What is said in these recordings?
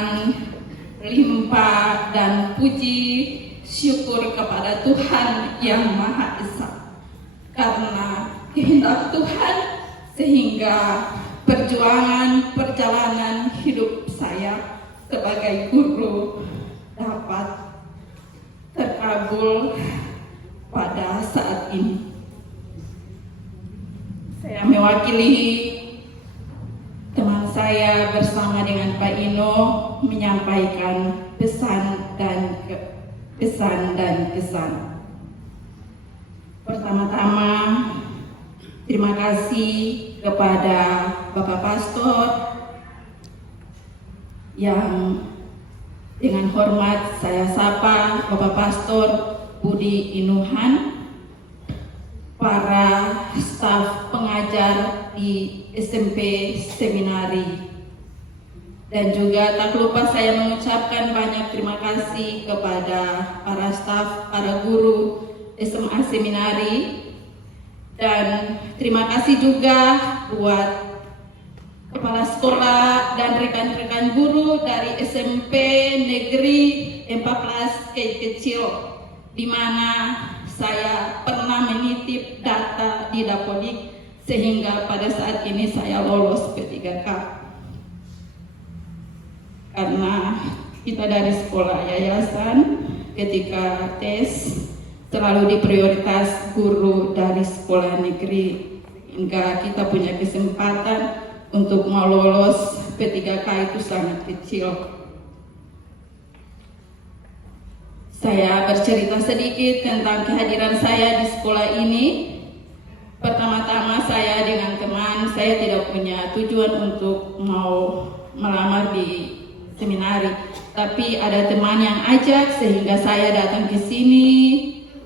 dengan limpah dan puji syukur kepada Tuhan yang Maha Esa, karena kehendak Tuhan sehingga perjalanan hidup saya sebagai guru dapat terkabul pada saat ini. Saya mewakili teman saya bersama dengan Pak Ino menyampaikan pesan dan kesan. Pertama-tama, terima kasih kepada Bapak Pastor yang dengan hormat saya sapa Bapak Pastor Budi Inuhan, para staf pengajar di SMP Seminari, dan juga tak lupa saya mengucapkan banyak terima kasih kepada para staf, para guru SMA Seminari, dan terima kasih juga buat kepala sekolah dan rekan-rekan guru dari SMP Negeri 14 Kecil, di mana saya pernah menitip data di Dapodik sehingga pada saat ini saya lolos P3K. Karena kita dari sekolah yayasan ketika tes selalu diprioritas guru dari sekolah negeri, hingga kita punya kesempatan untuk mau lolos P3K itu sangat kecil. Saya bercerita sedikit tentang kehadiran saya di sekolah ini. Pertama-tama saya dengan teman, saya tidak punya tujuan untuk mau melamar di seminari, tapi ada teman yang ajak sehingga saya datang ke sini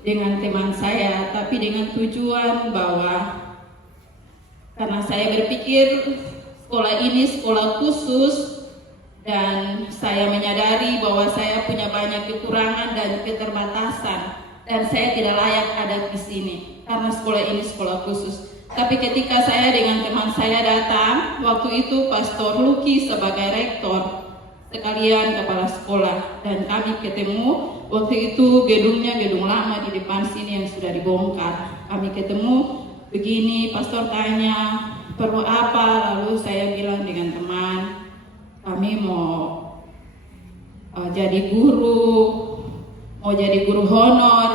dengan teman saya, tapi dengan tujuan bahwa karena saya berpikir sekolah ini sekolah khusus, dan saya menyadari bahwa saya punya banyak kekurangan dan keterbatasan, dan saya tidak layak ada di sini karena sekolah ini sekolah khusus. Tapi ketika saya dengan teman saya datang, waktu itu Pastor Luki sebagai rektor sekalian kepala sekolah, dan kami ketemu. Waktu itu gedungnya gedung lama di depan sini yang sudah dibongkar. Kami ketemu begini, Pastor tanya perlu apa, lalu saya bilang dengan teman, kami mau jadi guru honor,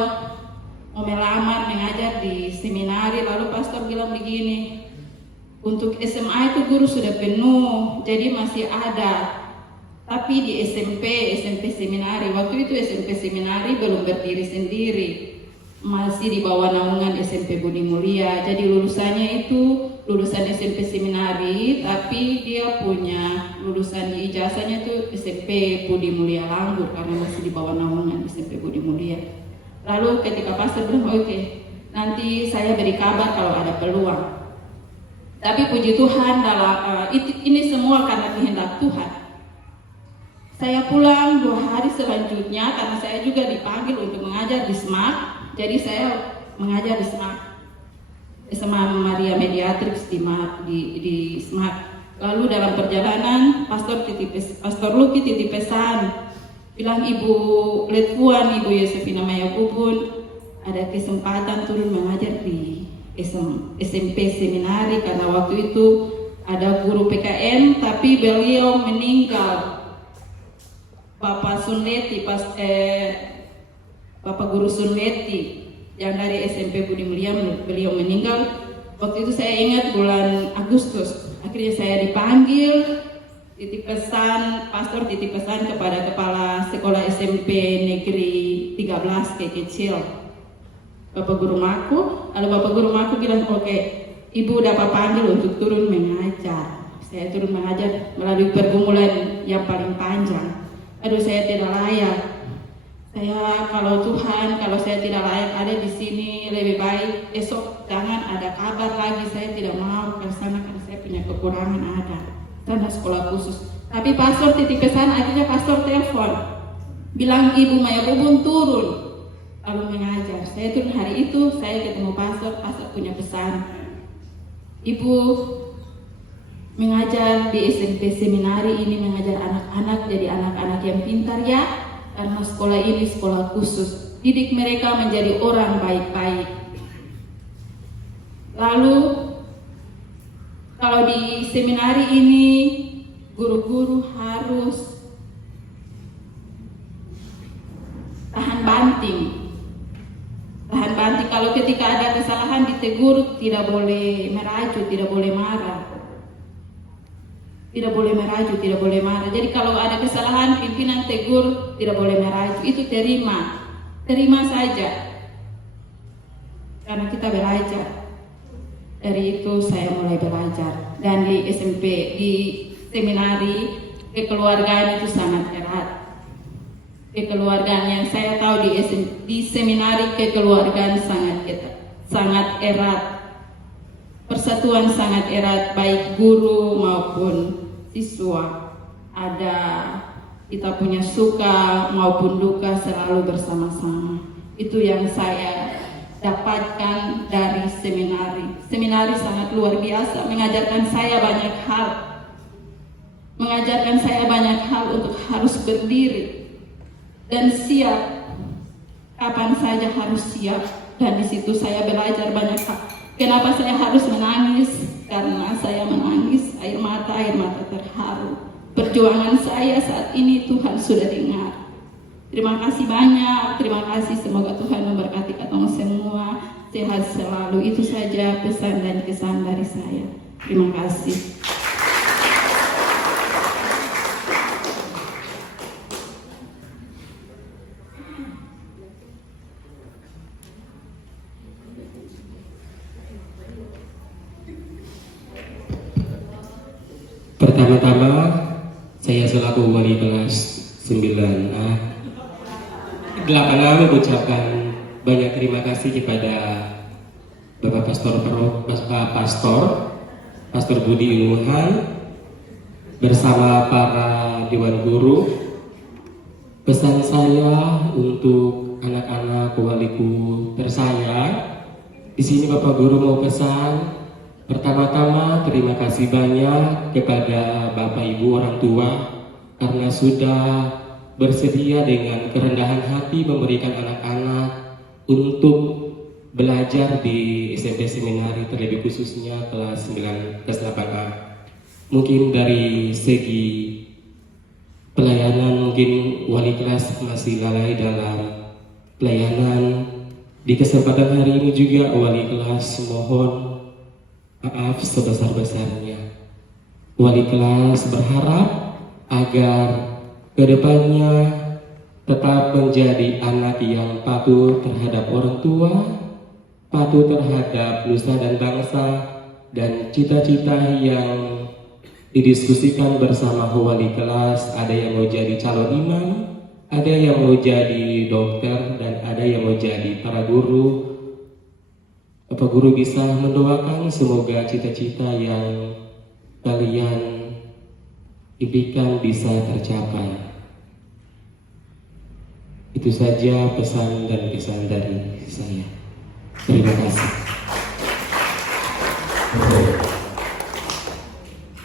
mau melamar mengajar di seminari. Lalu pastor bilang begini, untuk SMA itu guru sudah penuh, jadi masih ada. Tapi di SMP seminari, waktu itu SMP seminari belum berdiri sendiri, masih di bawah naungan SMP Budi Mulia. Jadi lulusannya itu lulusan SMP seminari, tapi dia punya lulusan di ijazahnya itu SMP Budi Mulia Langgur karena masih di bawah naungan SMP Budi Mulia. Lalu ketika pastor bilang oke, nanti saya beri kabar kalau ada peluang. Tapi puji Tuhan, ini semua karena kehendak Tuhan. Saya pulang 2 hari selanjutnya karena saya juga dipanggil untuk mengajar di SMAK. Jadi saya mengajar di SMAK, SMA Maria Mediatrix di SMAK. Lalu dalam perjalanan Pastor Luki titip pesan, bilang Ibu Letpuan, Ibu Yosefina Maya Bubun ada kesempatan turun mengajar di SMP Seminari karena waktu itu ada guru PKN tapi beliau meninggal. Bapak Sunleti, Bapak Guru Sunleti yang dari SMP Budi Mulia, beliau meninggal. Waktu itu saya ingat bulan Agustus. Akhirnya saya dipanggil, pastor titip pesan kepada kepala sekolah SMP Negeri 13 Kecil, Bapak Guru Maku. Lalu Bapak Guru Maku bilang, oke, Ibu dapat panggil untuk turun mengajar. Saya turun mengajar melalui pergumulan yang paling panjang. Aduh, saya tidak layak. Kalau saya tidak layak ada di sini, lebih baik esok jangan ada kabar lagi. Saya tidak mau ke sana karena saya punya kekurangan ada. Karena sekolah khusus. Tapi pastor titip pesan, akhirnya pastor telepon, bilang Ibu Maya Bubun turun lalu mengajar. Saya turun hari itu, saya ketemu pastor punya pesan, Ibu, mengajar di SMP Seminari ini, mengajar anak-anak jadi anak-anak yang pintar ya, karena sekolah ini sekolah khusus, didik mereka menjadi orang baik-baik. Lalu kalau di seminari ini guru-guru harus tahan banting. Kalau ketika ada kesalahan ditegur, tidak boleh merajuk, tidak boleh marah. Tidak boleh merajuk, tidak boleh marah. Jadi kalau ada kesalahan, pimpinan tegur, tidak boleh merajuk. Itu terima saja. Karena kita belajar. Dari itu saya mulai belajar. Dan di SMP, di seminari, kekeluargaan itu sangat erat. Kekeluargaan yang saya tahu di seminari, kekeluargaan sangat erat. Persatuan sangat erat, baik guru maupun siswa. Ada kita punya suka maupun duka selalu bersama-sama. Itu yang saya dapatkan dari seminari. Seminari sangat luar biasa, mengajarkan saya banyak hal. Mengajarkan saya banyak hal untuk harus berdiri dan siap, kapan saja harus siap. Dan di situ saya belajar banyak hal. Kenapa saya harus menangis? Karena saya menangis, air mata terharu. Perjuangan saya saat ini Tuhan sudah dengar. Terima kasih banyak, terima kasih. Semoga Tuhan memberkati kita semua, sehat selalu. Itu saja pesan dan kesan dari saya. Terima kasih. Pertama-tama, saya selaku wali kelas 9A 8A mengucapkan banyak terima kasih kepada Bapak Pastor Budi Unuhan bersama para Dewan Guru. Pesan saya untuk anak-anak waliku tersayang, di sini Bapak Guru mau pesan. Pertama-tama terima kasih banyak kepada Bapak Ibu orang tua karena sudah bersedia dengan kerendahan hati memberikan anak-anak untuk belajar di SMP Seminari, terlebih khususnya kelas 9, kelas 8A. Mungkin dari segi pelayanan mungkin wali kelas masih lalai dalam pelayanan. Di kesempatan hari ini juga wali kelas mohon maaf sebesar-besarnya. Wali kelas berharap agar kedepannya tetap menjadi anak yang patuh terhadap orang tua, patuh terhadap nusa dan bangsa, dan cita-cita yang didiskusikan bersama wali kelas. Ada yang mau jadi calon imam, ada yang mau jadi dokter, dan ada yang mau jadi para guru. Bapak Guru bisa mendoakan semoga cita-cita yang kalian impikan bisa tercapai. Itu saja pesan dan kesan dari saya. Terima kasih.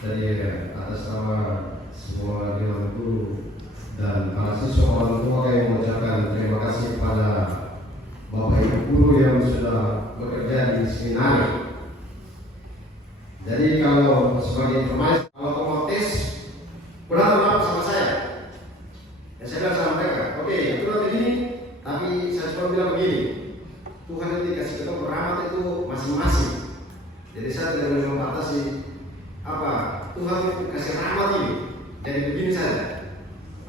Jadi atas nama semua Dewan Guru dan para siswa orang tua yang mengucapkan terima kasih kepada Bapak Ibu Guru yang sudah bekerja di seminari. Jadi kalau sebagai informasi, kalau mau tes, benar sama saya. Ya saya bilang sama mereka, oke, itu nanti begini, tapi saya cuma bilang begini, Tuhan itu dikasih kita rahmat itu masing-masing. Jadi saya tidak boleh membatasi apa Tuhan itu kasih rahmat ini. Jadi begini saja.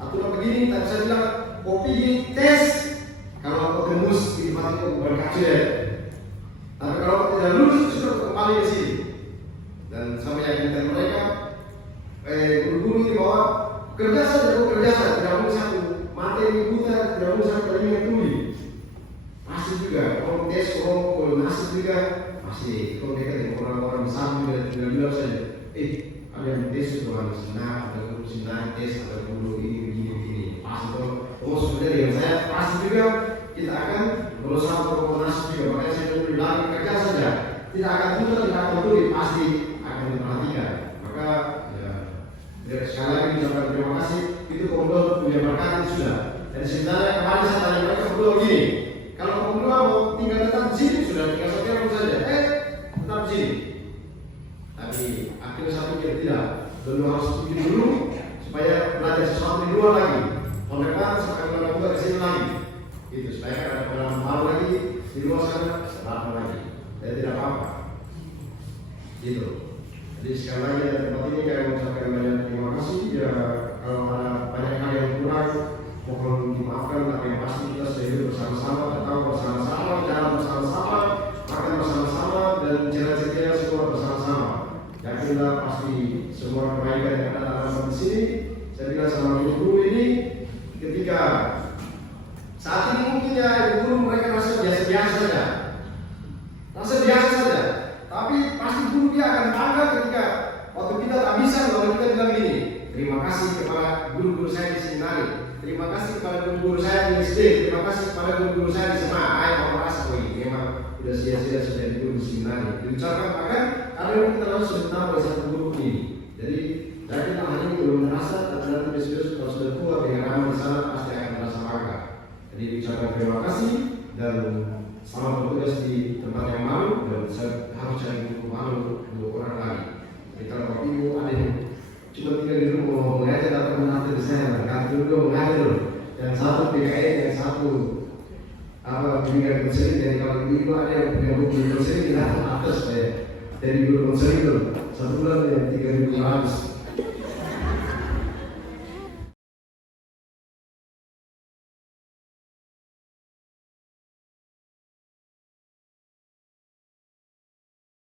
Aturan begini, tapi saya bilang kopi ini tes. Kalau aku tembus di tempat itu berkaca ya. Tapi kalau tidak lulus sudah kembali ke sini. Dan saya meyakinkan mereka, guru-guru ini bahwa kerja saja, tidak mungkin satu materi buta, tidak mungkin satu yang tuli. Masih juga, kalau tes, kalau masih juga masih. Kalau mereka dengan orang-orang besar juga tidak bilang saja, ada yang tes soal sinar, ada guru sinar tes, ada guru ini begini. Pasti kalau sebenarnya dengan saya pasti juga kita akan berusaha berkoordinasi juga. Makanya saya lebih lagi kerja saja, tidak akan mudah, tidak akan sulit, pasti akan diperhatikan. Maka dua begini. Kalau kamu berdua mau tinggal tetap di sini, sudah tinggal satu saja. Tetap di sini. Tapi akhirnya saya pikir tidak. Dulu harus bikin dulu supaya belajar sesuatu di luar lagi. Tahun depan sampai bulan Oktober ke sini lagi. Itu supaya ada pengalaman baru lagi di luar sana, selama lagi. Jadi tidak apa-apa. Gitu. Jadi sekali lagi dari tempat ini kami mengucapkan banyak terima kasih. Ya, kalau ada banyak hal yang kurang, mohon dimaafkan. Tapi yang pasti kita sudah hidup bersama-sama, tetap bersama-sama, jalan bersama-sama, makan bersama-sama, dan jalan-jalan semua bersama-sama. Yakinlah pasti semua kebaikan yang ada dalam di sini. Saya bilang sama guru ini, ketika saat ini mungkin ya guru mereka rasa biasa-biasa saja, rasa biasa saja. Tapi pasti guru dia akan bangga ketika waktu kita tak bisa, lalu kita bilang gini, terima kasih kepada guru-guru saya di seminari, terima kasih kepada guru-guru saya di SD, terima kasih kepada guru-guru saya di SMA. Ayah mau merasa, memang sudah sia-sia sudah di guru seminari. Diucapkan bahkan karena kita langsung sudah tahu oleh satu guru ini. Jadi dari kita hanya belum merasa, tapi nanti besok kalau sudah tua dengan nama di sana pasti akan merasa bangga. Jadi diucapkan terima kasih dan selamat bertugas di tempat yang baru, dan saya harus cari buku baru 2 orang lagi. Jadi kalau bapak ibu ada yang cuma tinggal di rumah mau mengajar atau menanti di sana, ganti dulu mengajar dulu. Yang satu PKN, yang satu pendidikan konseling. Jadi kalau ibu ada yang punya buku konseling, kita atas dari guru konseling dulu. 1 bulan ya 3.500.